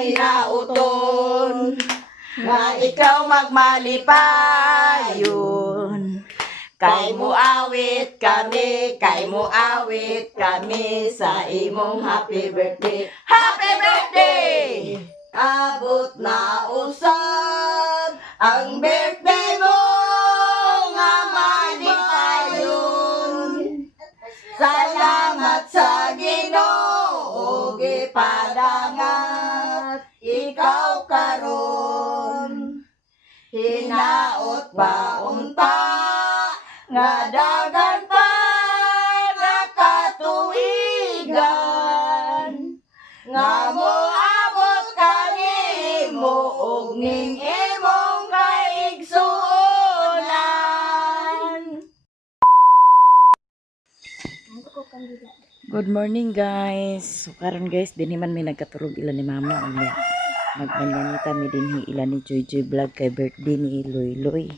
hinauton nga ikaw magmalipayon. Kay muawit kami sa imong happy birthday. Happy birthday! Abot na usab ang birthday mo nga malipayon. Salamat sa Ginoo gipadangat ikaw karon. Hinaot pa unta nga dagan pa nakatuigan nga moabot kanimo og ning imong kaigsuonan. Good morning guys. So karon guys, dinhi man may nagkatulog ilan ni mama unya. Magbanyanita mi dinhi ilan ni Joy Joy Vlog kay birthday ni Loy Loy.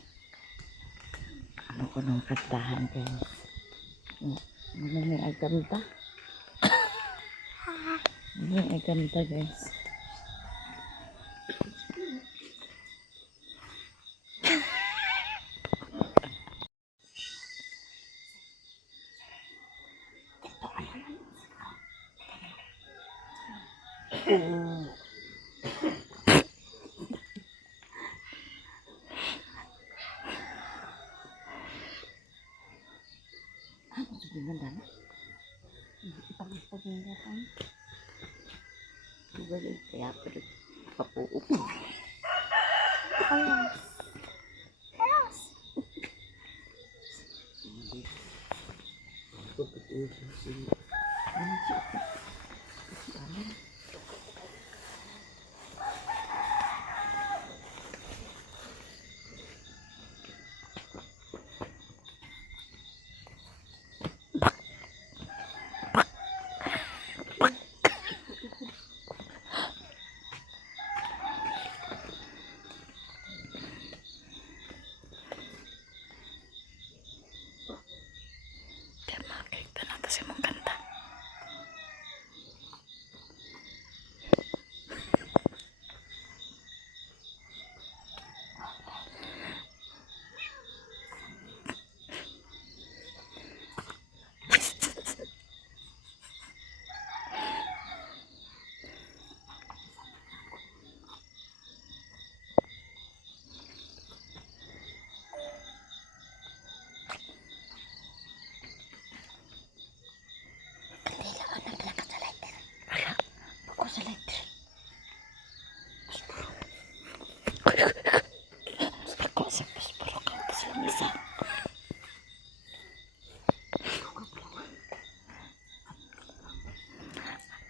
Ano ko nung kantahan guys. Ano may aganta? May aganta guys. Kaya papuup.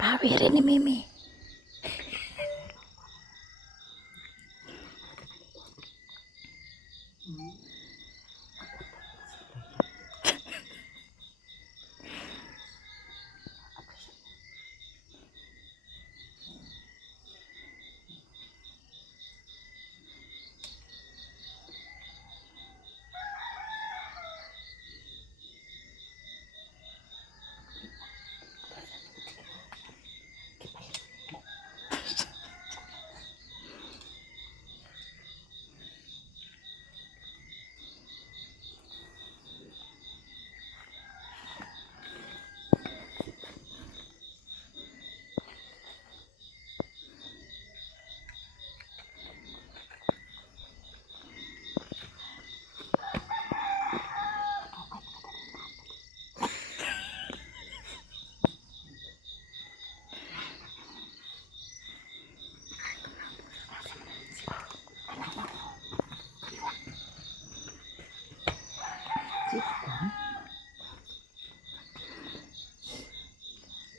Pawirin ni Mimi.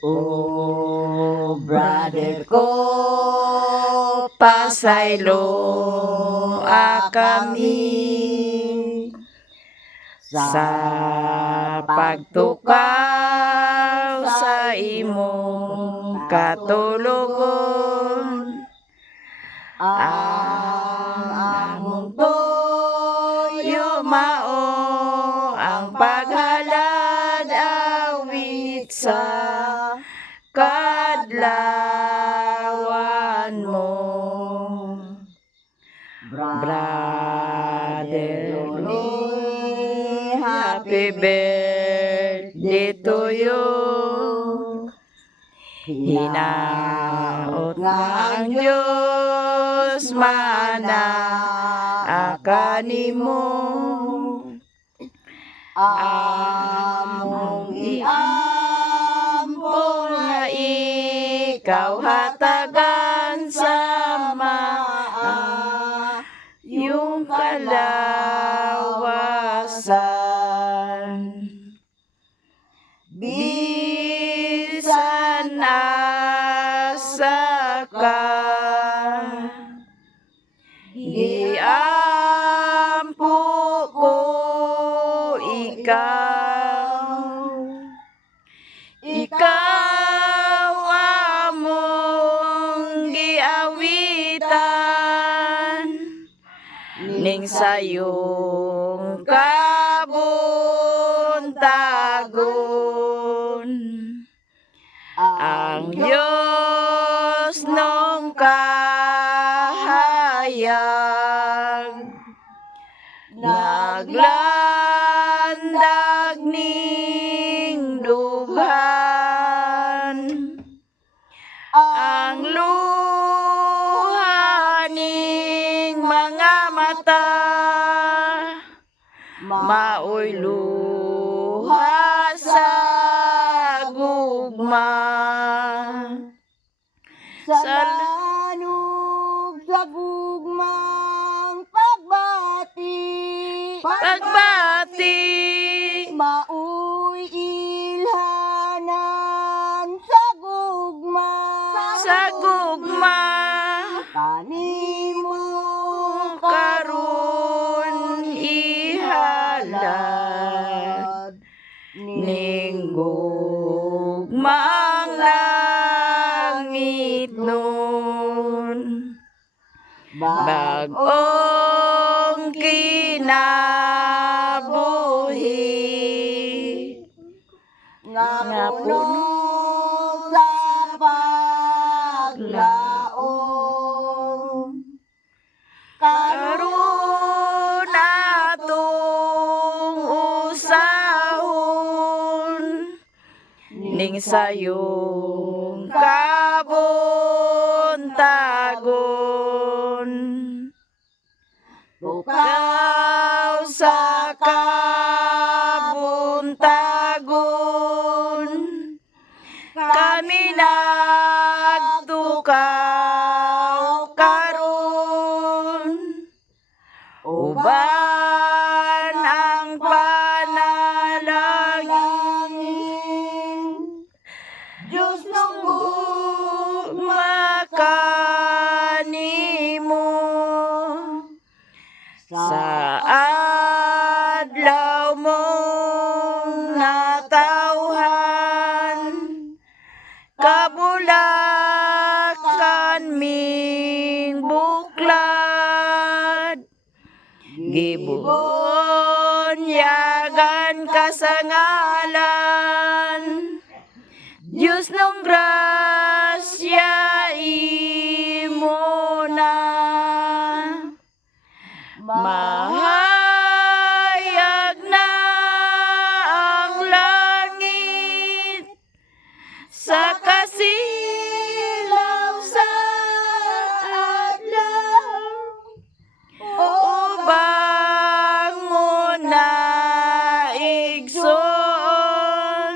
Oh, brother ko, pasaylo kami sa pagtukaw sa imong katulogon. Ang among toyo mao ang paghalad awit sa kadlawan mo. Happy birthday to you. Hinaot nga ang Diyos mana akanimo. Among iampo nga ikaw hatagan sama yung kalawasan. Bisan asa ka, giampo ko ikaw among giawitan, ning sayong kabuntagon. Ang Diyos nung kahayag naglandag ning dughan. Ang luha ning mga mata maoy luha sa gugma. Salanog sa gugmang pagbati, mauy ilhanan sa gugma, kanimo karon ihalad ning gugmang langit nun. Bag-ong kinabuhi nga puno sa paglaom. karon atong usahon ning sayong kabuntagon. Tukaw sa kabuntagon kami nagtukaw karon. Uban ang panalangin, Diyos nung gugma kanimo. Sa adlaw mong natawhan, kabulakan ming buklad, gibunyagan ka sa ngalan, Diyos nung grasya imo na. Mahayag na ang langit sa kasilaw sa adlaw. Ubang mo na igsoon,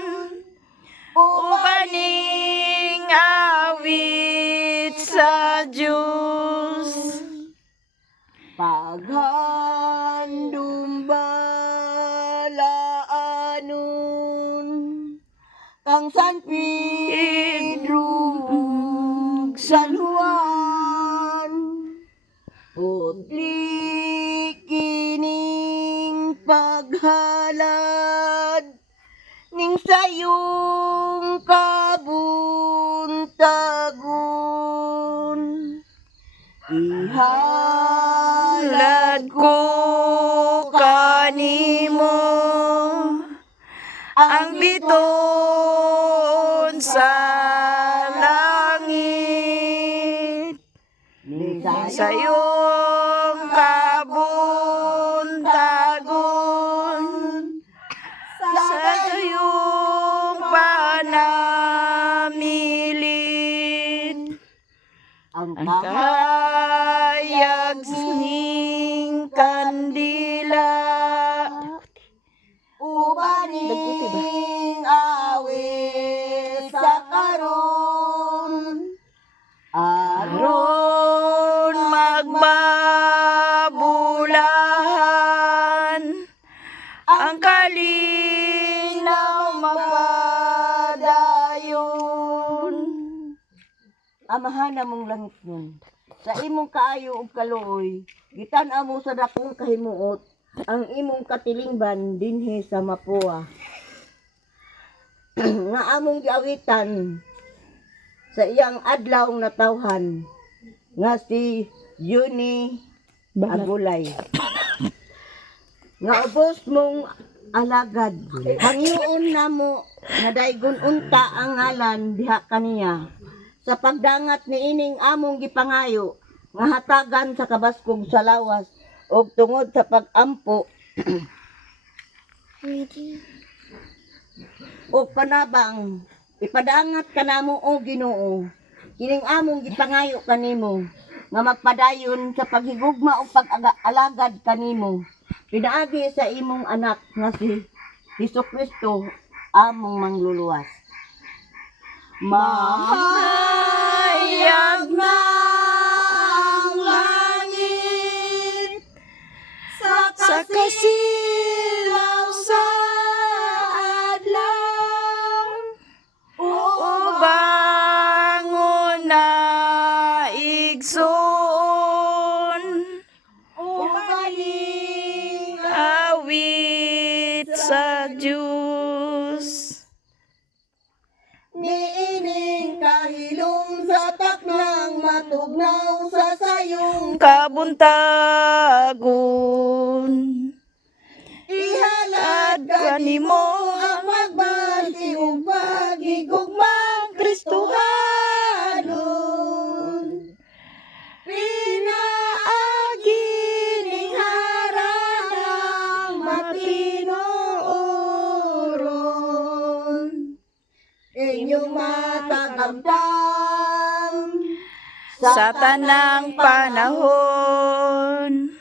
ubaning awit sa Diyos. Paghandom balaanon kang San Pedro ug San Juan, putli kining paghalad ning sayong kabuntagon. Ihalad ko kanimo ang biton sa langit, ning sayong kabuntagon ang ang kahayag ning kandila. ubaning awit sa karon Aron magbabulahan ang kalinaw mapadayon. Amahan na mong langit nun. Sa imong kaayo ug kaluoy, gitan-aw mo sa dakong kahimuot, ang imong katilingban dinhi sa Mapua. Nga among giawitan sa iyang adlaw nga tawhan nga si Juni Agulay. Nga ubos mong alagad, hangyoon namo nga daygon unta ang ngalan diha kaniya. Sa pagdangat ni ining among gipangayo nga hatagan sa kabaskog sa lawas ug tungod sa pag-ampo ug panabang ipadangat kanamo o Ginoo kining among gipangayo kanimo nga magpadayon sa paghigugma ug pag-alagad kanimo pinaagi sa imong anak nga si Hesukristo among mangluluwas. Mahayag na ang langit sa kasilaw sa adlaw. Ubangon na igsoon, Ubaning awit sa Diyos. niining kahilom sa taknang matugnaw sa sayong Kabuntagon, ihalad kanimo ang magbati ug pagigugmang Kristohanon. Pinaagi ning haranang matinuoron. Inyong matagamdam sa tanang panahon.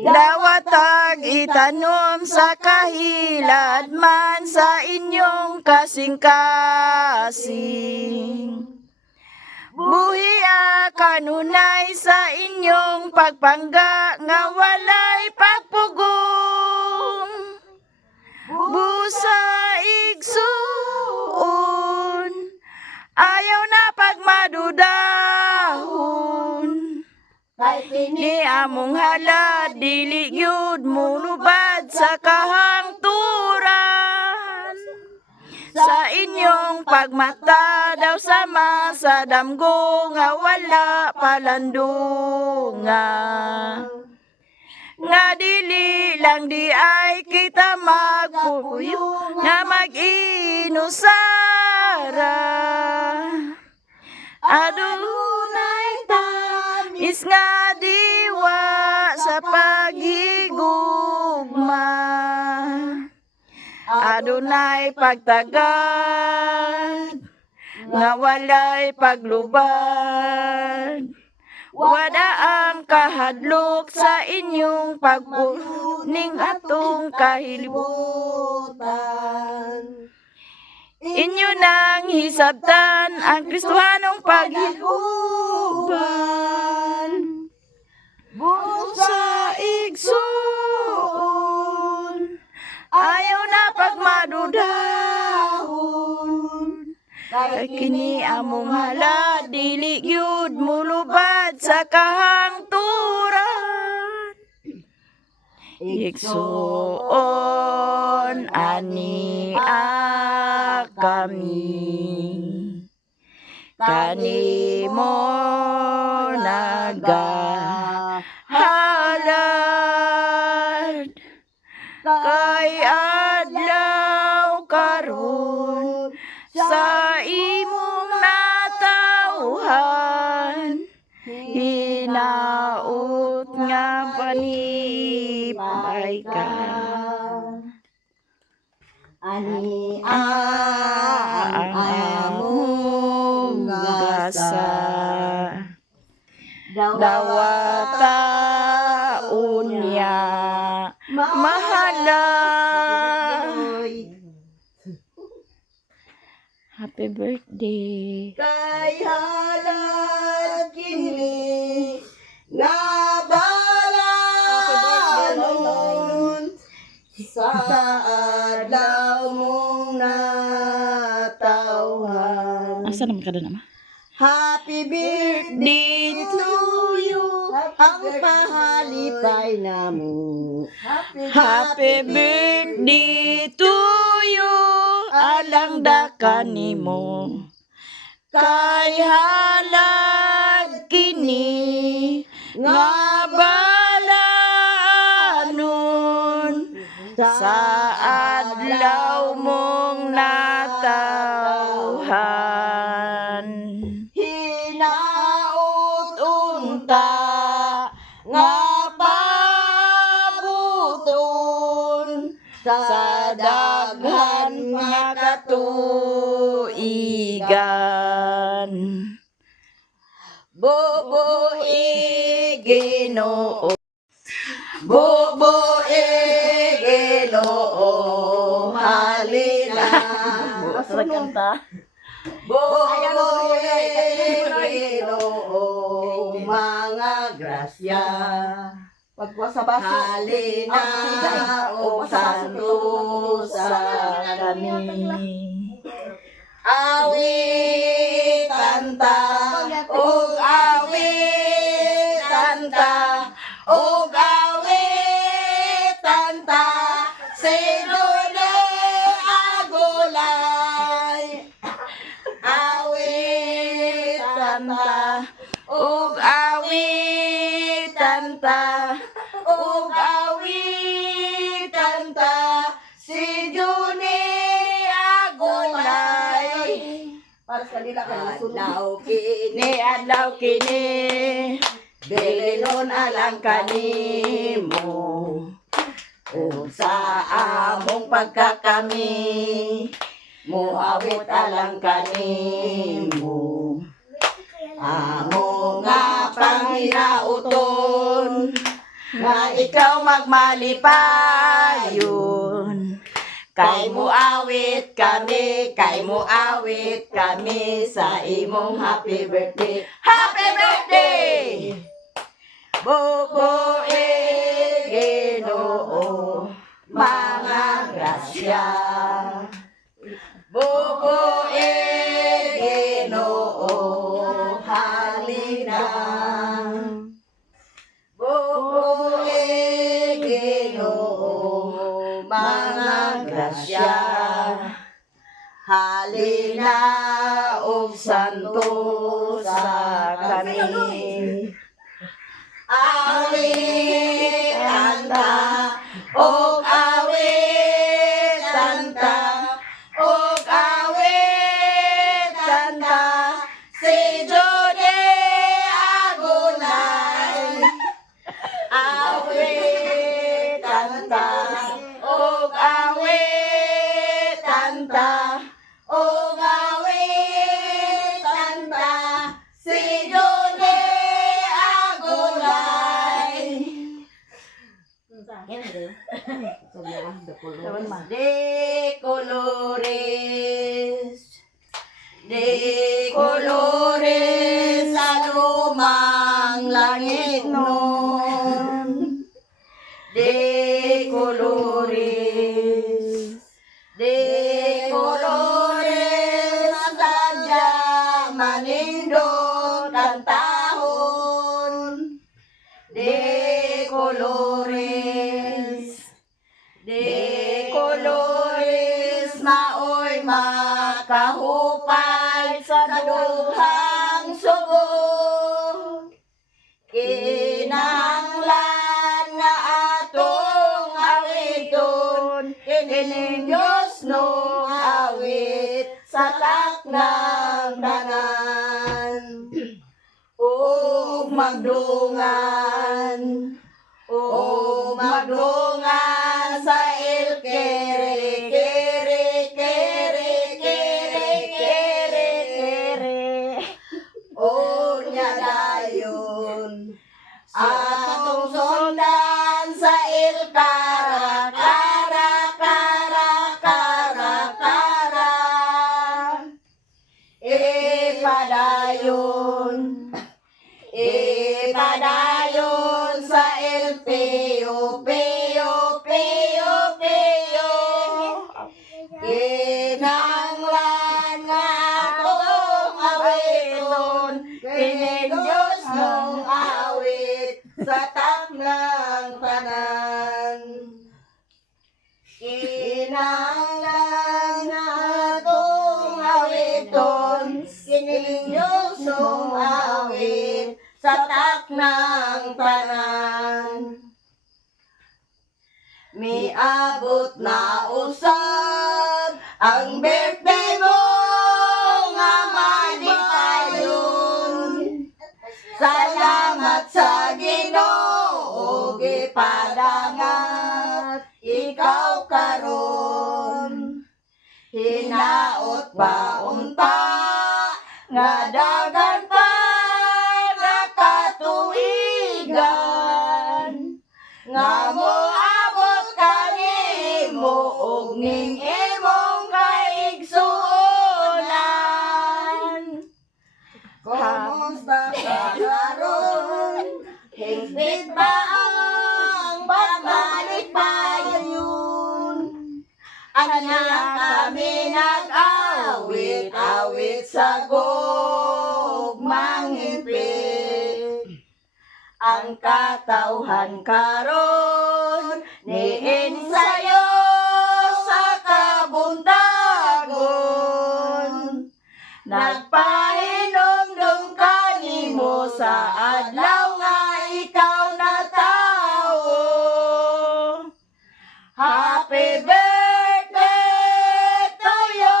Dawatag itanom sa kahilad man sa inyong kasing-kasing. Buhia kanunay sa inyong pagpangga nga walay pagpugong. Busa igsuon, ayaw na pagmadudahon. kay kini Ni among halad, dili gyud mulubad sa kahangturan. Sa inyong pagmata daw sama sa damgo nga wala palandunga. Nga dili lang di ay kita magpuyo nga mag-inusara. Adunay tamis nga diwa sa paghigugma. Adunay pagtagad nga walay paglubad. Wada ang kahadlok sa inyong pagpuning atong kahilibutan. Inyo nang hisabtan ang Kristohanong paghigugman. Busa igsoon, ayaw na pagmadudahon. Kay kini among hala, dili gyud mulubad sa kahangturan. Igsoon ani kami, kanimo nagahalad. Kay adlaw karon sa imong natauhan, hinaut nga panipay ka. ani Ang ang among among gasa. gasa. dawata unya mahala. Happy birthday. Kay halad kini nga balanon sa adlaw mong natawhan. Asa naman ka doon, ama? Happy birthday to you, ang pahalipay namo. Happy birthday to you, alang dakan nimo. Kay halad kini nga balanon sa adlaw mong natawhan. Hinaut unta nga pabuton Sa daghan nga katuigan, bubuig Ginoo, bubuig Ginoo, halina. Asa kanta? bubuig Ginoo, mga grasya. Pagkuha sa baso. Halina o santo sa Kami. awit tanta, ug awit tanta, ug awit tanta, sinune agulay. Awit tanta, Ug awitan ta, ug awitan ta, si Juni agulay. Para sa kanila ka nasunod. Adlaw kini, ni adlaw kini, bilinon alang kanimo. O sa among pagkakami, muawit alang kanimo. Amo nga panginauton, nga ikaw magmalipayon. Kay muawit kami sa imong happy birthday. Happy birthday! Bubuig Ginoo, mga grasya. Bubuig Ginoo, halina. Bubuig Ginoo, mga grasya. Halina og santo sa kami. Awit tanta, og awit tanta, og awit tanta, si Jode agulay. Awit tanta, og awit tanta, og awit tanta, si Jode agulay. De colores sa lumang langit nun. De colores sadya manindot ang tahon. De colores maoy makahupay sa duhang subo. Kinahanglan nga atong awiton, kining Diyos no awit sa taknang tanan. Ug magdungan sa el kere kere kere kere kere kere. O nya dayon atong sundan sa ilkara, kara, kara, kara, kara. Ipadayon sa LPO, PO, PO, PO. Kinanglan nga atong awiton, kining Diyos mong awit sa taknang tanan. Kinanglan nga atong awiton, kining Diyos mong awit sa taknang tanan. Miabot na usab ang birthday mo nga malipayon. Salamat sa Ginoo gipadangat ikaw karon. Hinaot ba unta nga dagan pa nakatuigan nga moabot kanimo og ning imong kaigsuonan. Kumusta ka karon? Hingpit ba ang pagbalik payon? Anya kami nag-awit-awit sa gugmang himpit. Ang katawhan karon niinsayo sa kabuntagon. Nagpahinomdom kanimo sa adlaw nga ikaw na tawo. Happy birthday to you,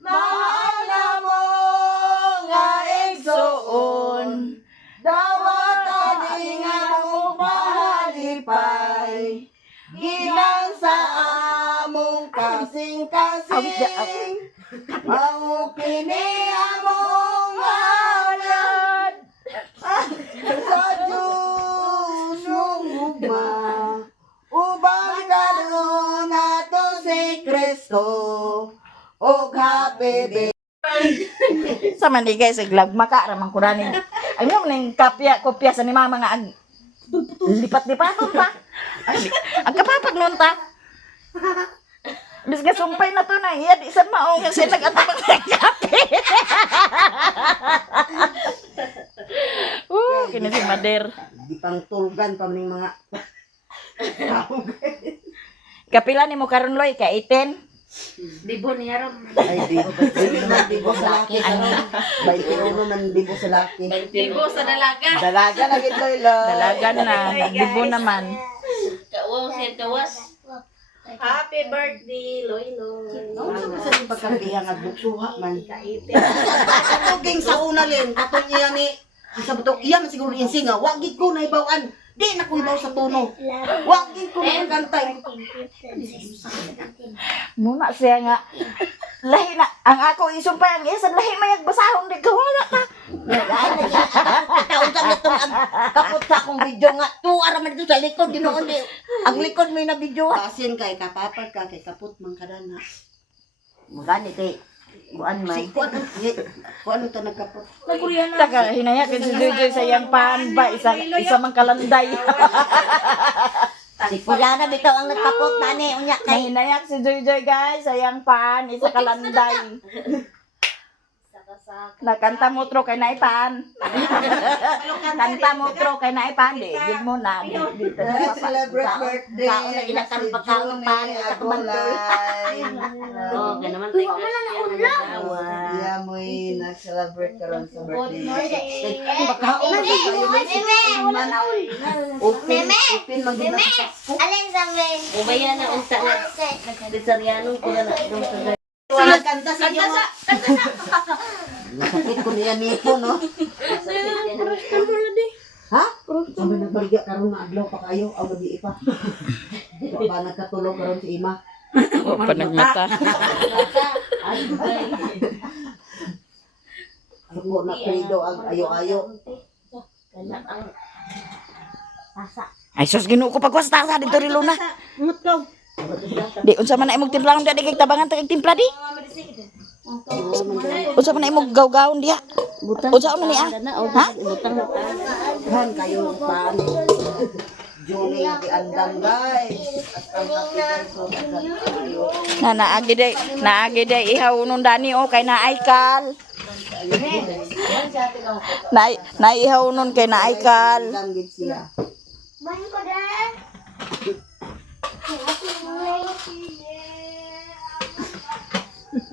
mahal na mo nga igsuon. Dawat ani nga mo mahalipay, gikan sa among kasing-kasing. Mao kini among halad sa Diyos mong ugma. Ubang karon nato si Kristo, og happy birthday. Sa man di guys, iglag makaramang kuranin. Ay mo ning kopya sa ni mama nga ag lipat-lipaton pa. Ang kapapag nun ta. Bis nga sumpay na to na iya di sa maong kasi nag-atapag ng kape. Kini si Mader. Di pang tulgan pa ning mga Kapila ni mo karon Loy ka 18. Dibo niya ron. ay di man dibo sa laki karon. 21 man dibo sa laki. Dibo sa dalaga. Dalaga na gid Lola. Dalagan na, nagdibo naman. Kawas yan, kawas. Happy birthday, Loy Loy. Ano sa yung pagkabihan at buksuha man. Katuging sa una lin, katong iya ni sa buto iya man siguro yung singa, wag gid ko na ibawan. Di na ko ibaw sa tono. Wag gid ko na kantay. Muna siya nga lahi na ang ako isumpay ang isa lahi mayag basahon di kawala ka. Taon sa nitong kapot sa akong video nga. Tuwara man dito sa likod, ginoon di. Ang likod may na video. Asin kay kapapag ka, kay kapot man kadana. Magani kay kuan may. Kuan ito nagkapot. Taka hinaya kay si Joy sa iyang pan ba isa mang kalanday. Si Kulana bitaw ang nagkapot nani unya kay. Hinayak si Joy guys sa iyang pan isa kalanday. Nakanta mo tro kay naipan. Kanta mo tro kay naipan di gid mo na dito sa Celebrate birthday. Kaon na ilakan pagkaon ng pan sa kabantol. Oh, ganaman tayo. Iya mo nag-celebrate karon sa birthday. Pagkaon na tayo. Open magina sa Pasko. Alin sa men? Ubaya na unta na. Desaryanong ko na na. Wala kanta sa iyo. Sakit ko niya nipo no. Ha? Sabi na baligya karon na adlaw pa kayo aw gabi pa. Ba nagkatulog karon si Ima. panagmata. Ako na pedo ang ayo-ayo. Ay sus Ginoo ko pagwasta dito ri Luna. Ngut ka. Di unsa man na imong timplahon di kay tabangan ta kay timpla di. Unsa man na imong gawgawon diha. Unsa man ni ah? Ha? Butang na tahan kayo paan. Julie di andam guys. At ang kapitan so Naagi day ihaw nun dani o kay naaykal. Naihaw nun kay naaykal. andam gid siya.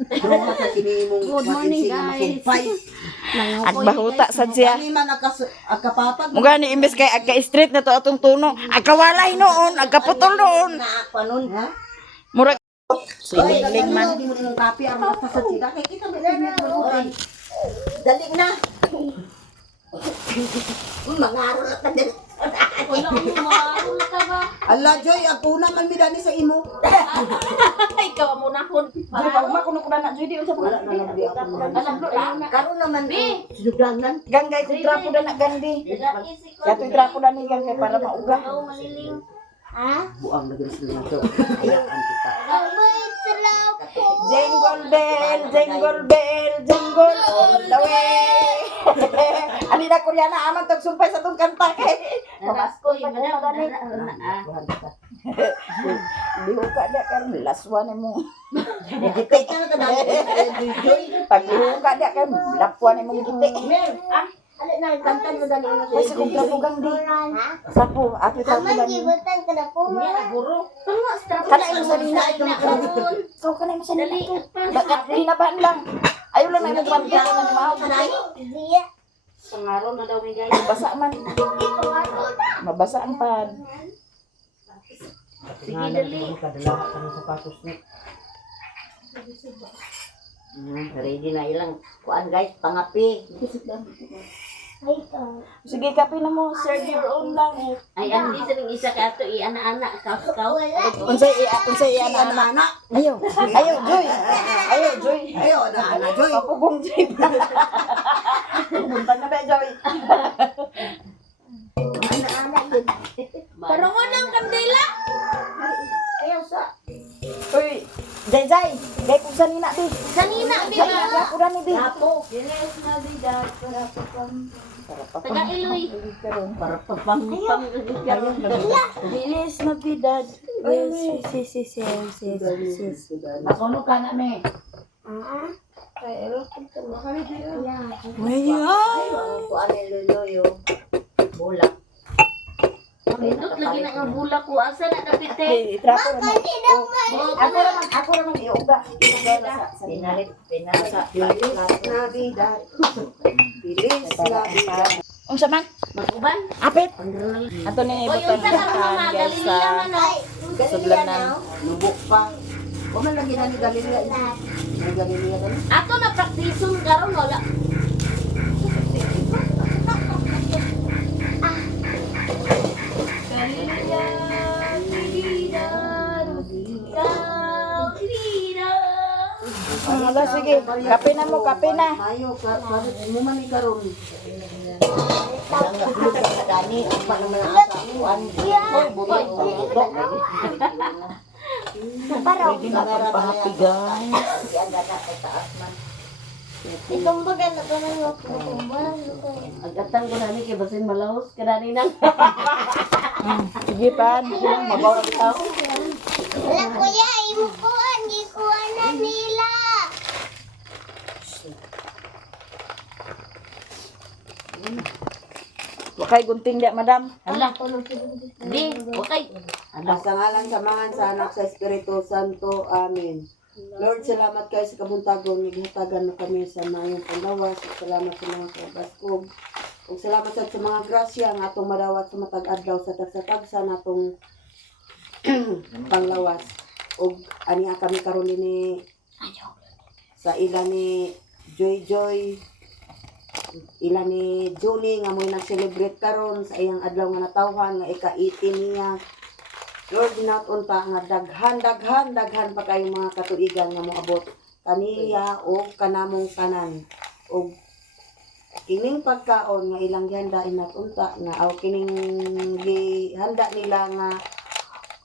Broma sa sinimong good morning guys. Agbahuta sad siya. Kani man akapapag Muga ni imbes kay agka-straight na to atong tuno. Agkawalay noon, agkaputol noon. naakpanon ha. Murag siniling man. Di mo nang kape ang basta sa sila kay kita mo. Dali na. Mangaro na ta dali. Wala mo maro na ka ba? Allah Joy, ako naman midani sa imo. Ikaw mo na hon. Makuno ko na Judy unsa Wala na lang di ako. Alam mo na. Karon naman sudugdanan. Ganggay kung trapo na gandi. Kato trapo na ni ganggay para mauga. Maliling. Ha? Buang na din sila to. Ayaan kita. Jingle bell, jingle bell, jingle all the way. Ani na Koreana aman tag sumpay sa tong kanta kay. Narasko yung gani. Buhan kita. Di ko kada kan laswa ni mo. Gitik na ta dali. Joy. Pag ka da kan lapwa ni mo giti. Ali na kantan mo dali na. Ay sa kong kapugang di. Sapo, ato trapo na ni. Guro. Kana imo sa dina itong Ikaw ka na mo sa dali. Bakit hinabahan lang. Ayaw lang na mo pantay na ni mao. Pangaron na daw ni guys. Mabasa man. Mabasa ang pad. Sige dali. Kadala ka ng sapatos ni. Ready na ilang kuan guys, pangapi. Sige, kape na mo. Serve your own lang. Ay andi sa ning isa ka ato i-ana-ana kaw. Unsay ana Anak. Ayaw. Ayaw, Joy. Ayaw, Joy. Ayo na Joy. Papugong Joy. Buntang na ba, Joy? Parang unang kandila. Ayaw sa. Uy, Jay, Jay. Gay kung sanina, di. Kanina di ba? Ako na ni, di. Apo. Taga Iloy. Para papang Bilis na bidad. Yes. Makono ka na me. When you are. Kuan ni Loloyo. Bulak. Pindot lagi na ang bulak ko. Asa na kapite? Itrapo na mo. Ako naman iuga. Pinalit sa bilis na vida. Bilis na vida. Unsa man? Maguban. Apit. Ato ni O yung ibutang sa karong mga guys sa Galilea man ay. Sudlanan. Lubok pa. O man lagi na ni Galilea. Ni Galilea din. Ato na praktison karon wala. Ala sige, kape na mo, kape na. Mayo ka mo man ikaron. Ang dani pa naman ang asawan. Oy, buto. Pwede na pagpahapi guys. Yan dada ay taas man. Itong baga na to nang Agatan ko nani kay basin malahos kanani nang. Sige pan, mabaw ra tao. Wala kuya, imukuan, gikuan na nila. Wakay gunting dia, madam. Ala, di, okay. Sa ngalan sa Amahan, sa Anak, sa Espiritu Santo. Amen. Lord, salamat kayo sa kabuntagon. Naghatagan na kami sa mayong panglawas. Salamat sa mga kabaskog. Ug salamat sa mga grasya nga atong madawat sa matag adlaw sa tagsa-tagsa natong panglawas. Ug aniya kami karon ni sa ila ni Joy, ila ni Julie nga mo'y nag-celebrate karon sa iyang adlaw nga natawhan nga ika-18 niya. Lord, ginaton ta nga daghan pa kayo mga katuigan nga moabot kaniya o kanamong tanan. O kining pagkaon nga ilang gihanda inatunta na aw kining gihanda nila nga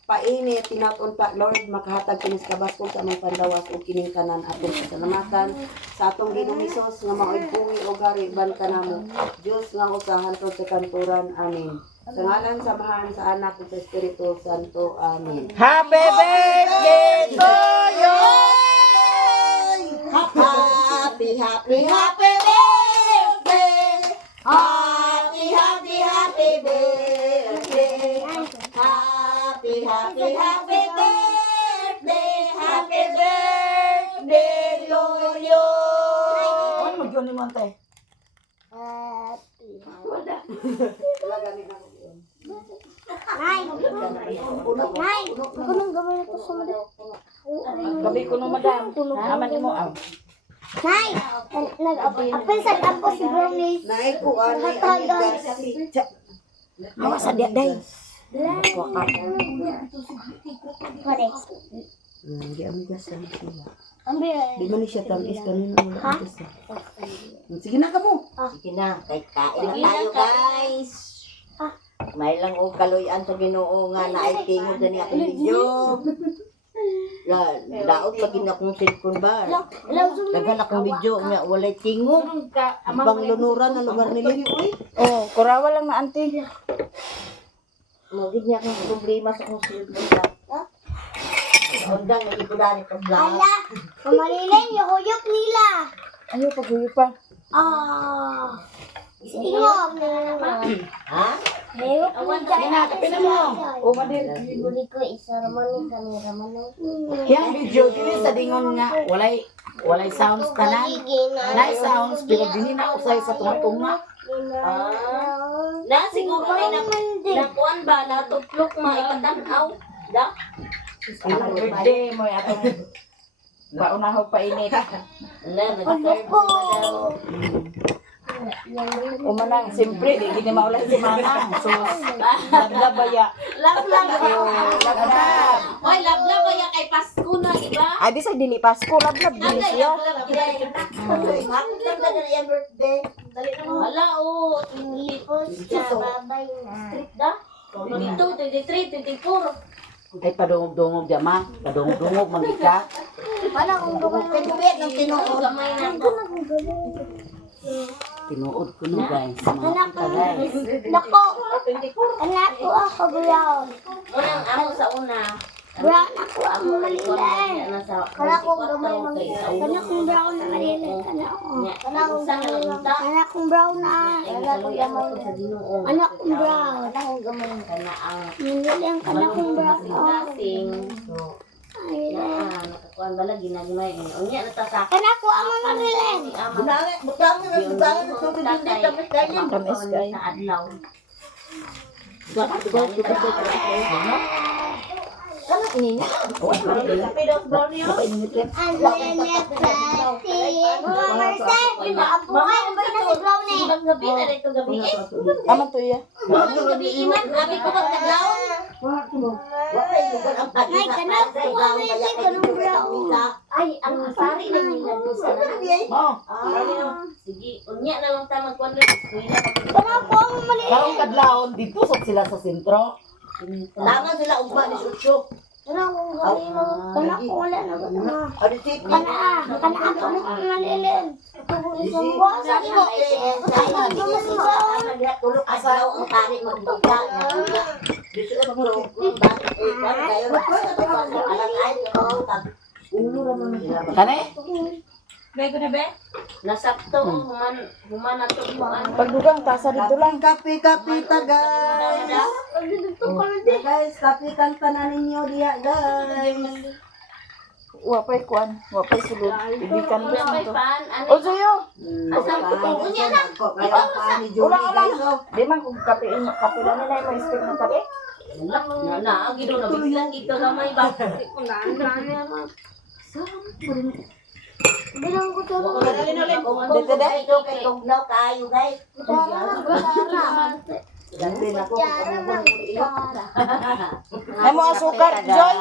painit tinatunta Lord makahatag kini sa kabaskog sa among pandawas ug kining tanan atong pasalamatan sa atong Ginoong Hesus nga maoy buhi ug hari ban kanamo Dios nga usahan to sa kanturan amen sa ngalan sa Amahan sa Anak ug sa Espiritu Santo amen. Happy birthday to you! Happy, happy, happy birthday! Happy, happy, happy birthday! Happy, happy, happy birthday! Happy birthday to you! Ano mag-yun ni Monte? Wala gani na ko yun. Gabi ko no madam. Aman ni mo aw. Apel sa tapos brownies. Naay ko ani amigas. Mga sadya day. Di amigas sa sila. Ambil. Di man ni siya tamis kanina wala amigas. Sige na ka mo. Sige na, kay kain na tayo guys. May lang og kaloyan sa Ginoo nga naay tingog gani akong video. Daot pa gina akong cellphone ba? Daghan akong video nga walay tingog. Panglunuran ang lugar nila. Oh, kurawa lang na auntie. Magid niya akong problema sa akong cellphone ba? Undang hindi ko dali pa vlog. Ala, mamaliling yung huyok nila. Ayo paguyo pa. Ah. Tingog. Ha? Hayok mo dyan. Pila mo. O madin. Buli ko isa raman yung kamera man. Yang video dili sa dingon nga walay sounds tanan. Nice sounds pero dili na usay sa tunga-tunga. Na siguro ay nakuan ba natuklok maikatanaw. Da? Happy birthday mo atong baunahog pa init. Na nag-serve daw. Umanang simpre di gini maulay si Manang. So naglabaya. Lablab. Lablab. Oy, lablab ya kay Pasko na, di ba? Ay di sa dili Pasko lablab dili siya. Happy birthday na birthday. Dali na mo. Wala o. Babay na. Street da. 22, 23, 24. Ay padungog-dungog jama, padungog-dungog magika. Wala kong gawin. Pinubit ng tinuod. Gamay na to. Tinuod ko no guys. Anak ko. Guys. Nako. Anak ko ako brown. Unang amo sa una. Brown ako ako malilan. Kana Kana kong gamay mang. Kana kong brown na malilan. Kana ko. Kana kong brown. Kana kong brown na. Kana kong gamay na. Anak kong brown. Kana kong gamay na. Kana ang Malilan. Kana kong brown. kasing. Ay, Nakakuan bala ginagmay. Unya na ta sa kana ko ang malilan. Bunangit, butangin na butangin na tubig hindi kami kanin. Tamis kay. Sa adlaw. Kana ininya. Pidos brownie. Ang lelet pati. Mga Marcel, maabuhay na ba na si Brownie? Ibang gabi na ito gabi. Aman to iya. Ibang gabi iman. Abi ko magkadlaw. Ay, kana ko ang lelet ka ng brown. Ay, ang sari na nila sa Mo, Sige, unya na lang ta magkuan. Kana ko ang malilan. karong kadlawon dito sa sila sa sentro. Langan sila ugma ni Sucho. Kana ko ang galing. Kana ko wala na ba na. Aditip. Kana ako ang malilan. Ito kong isang buwan sa ko. Ay, ito mo si brown. Tulog asaw ang tani magduga. Dito ang bro. Bakit kayo alang ay ko ulo ra man Kani? nasakto human ato kuan. Pagdugang tasa dito lang. Kapi guys. Guys, kapi tanan ninyo diha guys. Wapay kuan, wapay sulod. Ibikan mo May to. pan ani O sayo. asa unya na. Kaya pa ni Julie guys. Di man kung kape lang nila yung stick ng kape. Na gido na biglang gito gamay ba. Bilang ko to. Dito dai ito kay tugnaw kayo guys. Dati na ko Ay mo asukar, Joy.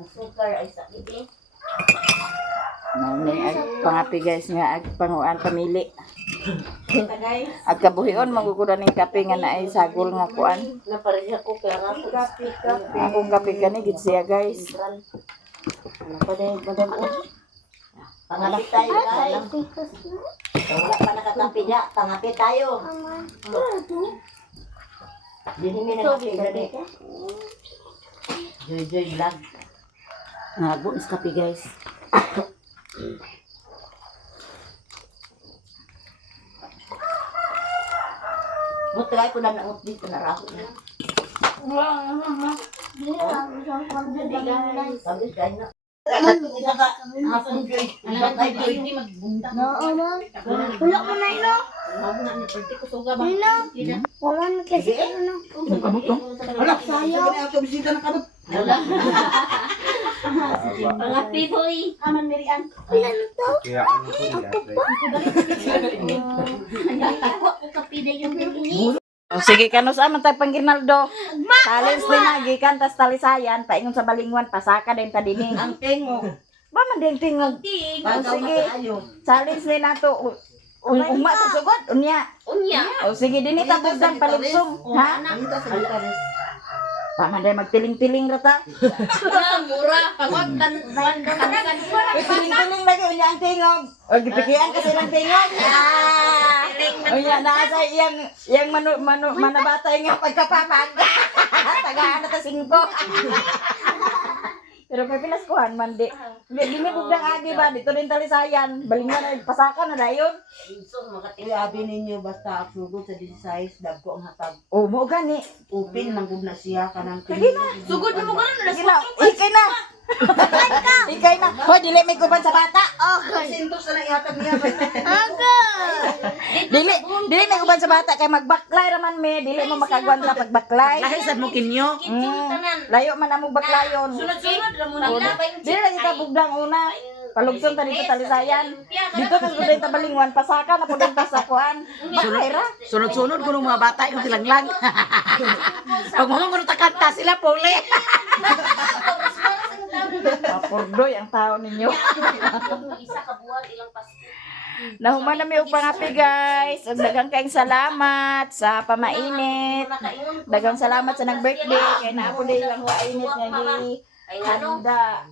Asukar ay sa bibi. Nay ag pangapi guys nga ag panguan pamili. Kita guys. At kabuhion magugudan ning kape nga naay sagol nga kuan. Napareha ko kaya nga ako. Kape. Akong kape kani gid siya guys. Ano pa din, madam o. Pangapit tayo guys. Wala pa nakatapi niya. Pangapit tayo. Dini na kape gani. Joy vlog. Nago is kape guys. Mutry ko na naot dito na raho na. Sabi guys na. Hapon joy. Oo, ma'am. Wala mo na ilo. Ilo. Wala na kasi ano. Wala. Sabi ato bisita na kabot. Pangapi boy. Aman merian. Wala na to. Kaya ano po Ako kapide yung bili. O, sige kanos aman tay pang Ginaldo. Talents din na gikan tas talisayan paingon sa balingwan pasaka din ta dinhi. Ang tengo. Ba man din tingog. O, sige. Challenge din nato. Uma sa sugod unya. O sige dinhi ta bugdan palugsong. Ha? Pa man day magtiling-tiling ra ta. Tiling-tiling lagi unya ang tingog. O gipikian kasi lang tingog. Unya na sa iyang manabatay nga pagkapapag. Tagaan na ta 5. Pero may pinaskuhan man di. Di mi bugdang agi ba dito din talisayan. Balingan na pasaka na dayon. Iabi ninyo basta apsugod sa 16 dagko ang hatag. O mo gani. Upin man gud na siya kanang Sugod mo karon na. Ikay na. Ikay na. Hoy dili may kuban sa bata. sintos na ihatag niya. Dili may kuban sa bata kay magbaklay raman me. Dili mo makagwan sa pagbaklay. Lahi sad mo kinyo. Layo man among baklayon. Dili lang kita bugdang una. Palugsong ta dito talisayan. Dito tas gud ta balingwan pasaka na pud ta sa kuan. Baklay ra. Sunod-sunod ko ng mga bata yung silanglang. Pag mga mga takanta sila pole. Papurdoy ang tao ninyo. Nahuman na may pangapi guys. Ug daghang kaayong salamat sa pamainit. Daghang salamat sa nag-birthday kay naa po lang kainit nga gi handa.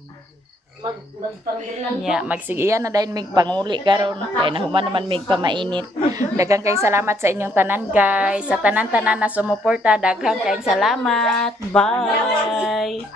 Yeah, magsigiyan na dahil mig panguli karon kay nahuman naman mig pamainit. Daghang kaayong salamat sa inyong tanan guys. Sa tanan-tanan na sumuporta, daghang kaayong salamat. Bye.